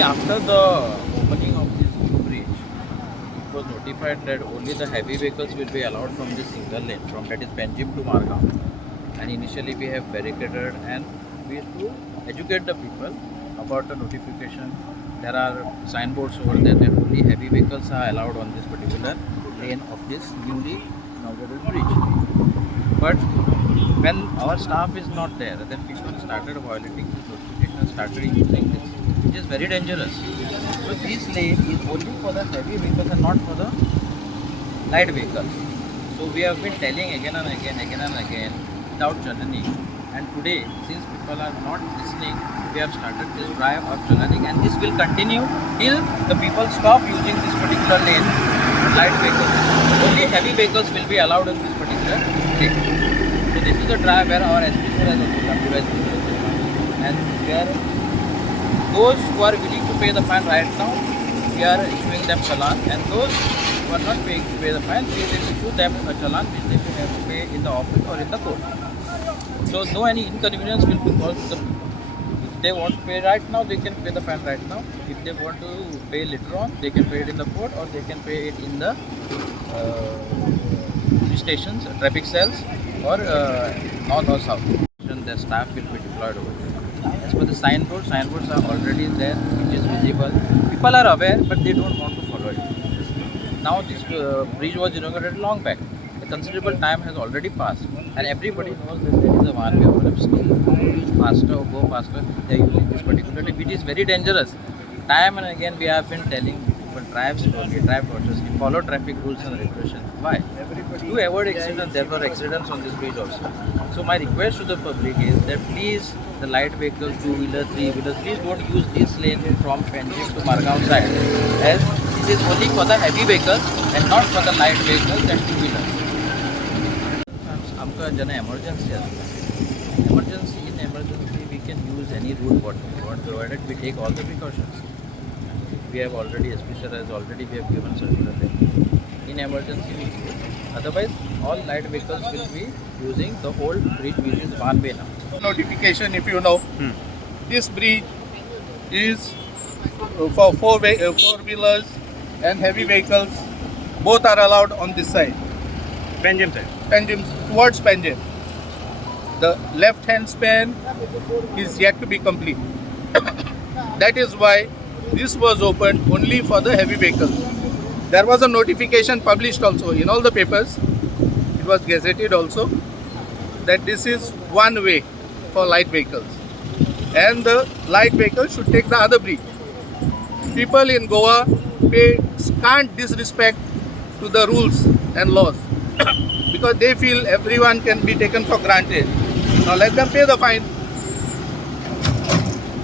See, after the opening of this new bridge, it was notified that only the heavy vehicles will be allowed from this single lane, from that is Panjim to Margam. And initially we have barricaded and we used to educate the people about the notification. There are signboards over there that only heavy vehicles are allowed on this particular lane of this newly inaugurated bridge. But when our staff is not there, then people started violating this notification, started using this, which is very dangerous. So this lane is only for the heavy vehicles and not for the light vehicles. So we have been telling again and again without challenging. And today, since people are not listening, we have started this drive of challenging, and this will continue till the people stop using this particular lane, light vehicles. Only heavy vehicles will be allowed in this particular lane. So this is the drive where our SP4 has also come to, and where those who are willing to pay the fine right now, we are issuing them challan, and those who are not paying to pay the fine, we will issue them a challan which they will have to pay in the office or in the court. So no any inconvenience will be caused to the people. If they want to pay right now, they can pay the fine right now. If they want to pay later on, they can pay it in the court or they can pay it in the stations, traffic cells, or north or south. The staff will be deployed over there. As per the signboards are already there, which is visible. People are aware, but they don't want to follow it. Now this bridge was inaugurated long back. A considerable time has already passed, and everybody knows that there is a one-way overlap. Reach faster or go faster. They are using this particular way, which is very dangerous. Time and again we have been telling people, drive slowly, drive cautiously, follow traffic rules and regulations. Why? To avoid accidents. There were accidents on this bridge also. So my request to the public is that please, the light vehicles, two-wheeler, three-wheelers, please don't use this lane from Panjim to Margam side, as this is only for the heavy vehicles and not for the light vehicles and two-wheelers. आमका जेन्ना emergency आसता, emergency we can use any route what we want, provided we take all the precautions. We have already, SP sir has already, we have given circular there. In emergency we use it. Otherwise, all light vehicles will be using the whole bridge, which is one way now. Notification, if you know, this bridge is for four-wheelers and heavy vehicles. Both are allowed on this side. Panjim side. Panjim, towards Panjim. The left-hand span is yet to be complete. That is why this was opened only for the heavy vehicles. There was a notification published also in all the papers. It was gazetted also that this is one way for light vehicles, and the light vehicles should take the other bridge. People in Goa can't disrespect to the rules and laws because they feel everyone can be taken for granted. Now let them pay the fine.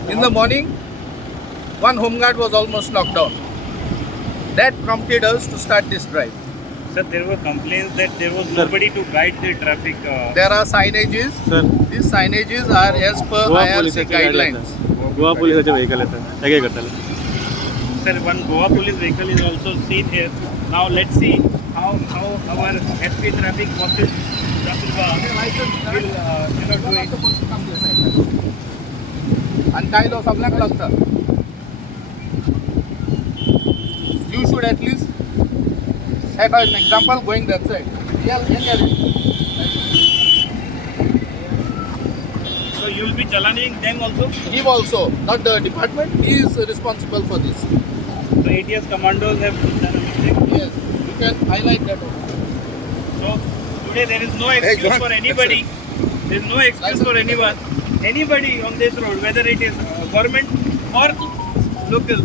In the morning, one homeguard was almost knocked down. That prompted us to start this drive. Sir, there were complaints that there was nobody to guide the traffic. There are signages. Sir, These signages are as per IRC guidelines. Goa पोलिसाचे vehicle येतात काय करताले Sir, one Goa police vehicle is also seen here. Now let's see how our SP traffic office will do it. And काय लो सबल्याक लागता. You should at least set an example going that side. So you will be chalaning them also? Him also, not the department. He is responsible for this. So ATS commandos have done a mistake. Yes, you can highlight that also. So today there is no excuse for anybody. There is no excuse for anyone. Anybody on this road, whether it is government or local.